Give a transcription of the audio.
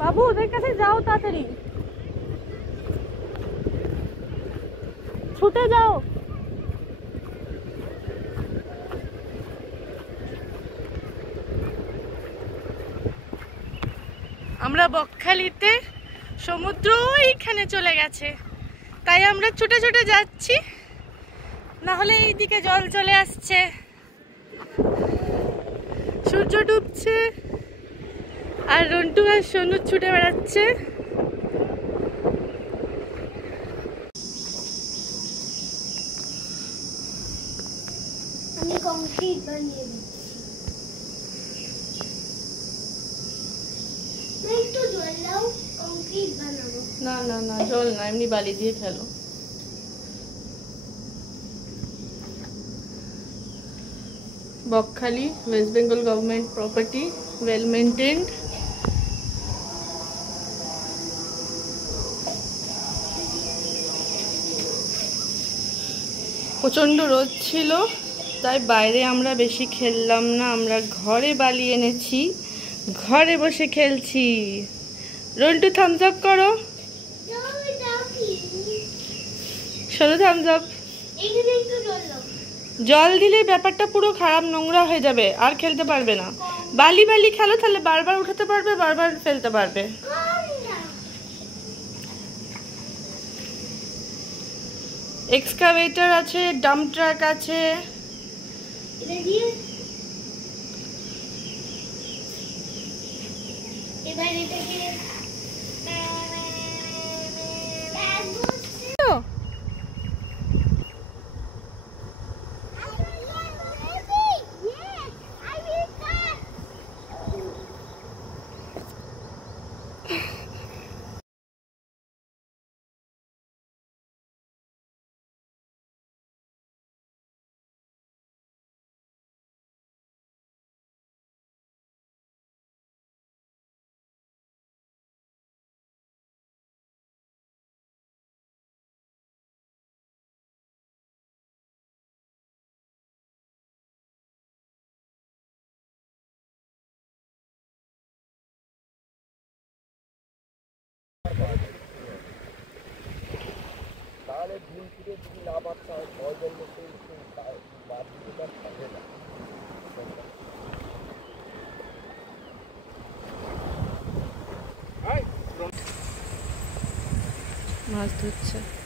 বাবু ওদের কাছে যাও, তাড়াতাড়ি ছুটে যাও। আমরা বকখালিতে, সমুদ্র এইখানে চলে গেছে, তাই আমরা ছুটে ছুটে যাচ্ছি, না হলে এইদিকে জল চলে আসছে। সূর্য ডুবছে আর রন্টু আর সোনু ছুটে বেড়াচ্ছে। আমি কংক্রিট বানিয়ে দিচ্ছি। একটু জল দাও, কংক্রিট বানাবো। না না না, জল না, এমনি বালি দিয়ে খেলো। বকখালি, ওয়েস্ট Bengal government property, well maintained. প্রচণ্ড রোদ ছিল, তাই বাইরে আমরা বেশি খেললাম না, আমরা ঘরে বালি এনেছি, ঘরে বসে খেলছি। রন্টু থামস আপ করো, সরো থামস আপ। জল দিলে ব্যাপারটা পুরো খারাপ, নোংরা হয়ে যাবে, আর খেলতে পারবে না। বালি বালি খেলো, তাহলে বারবার উঠাতে পারবে, বারবার ফেলতে পারবে। এক্সকাভেটর আছে, ডাম্প ট্রাক আছে। এবার এটাকে মাছ ধরছে।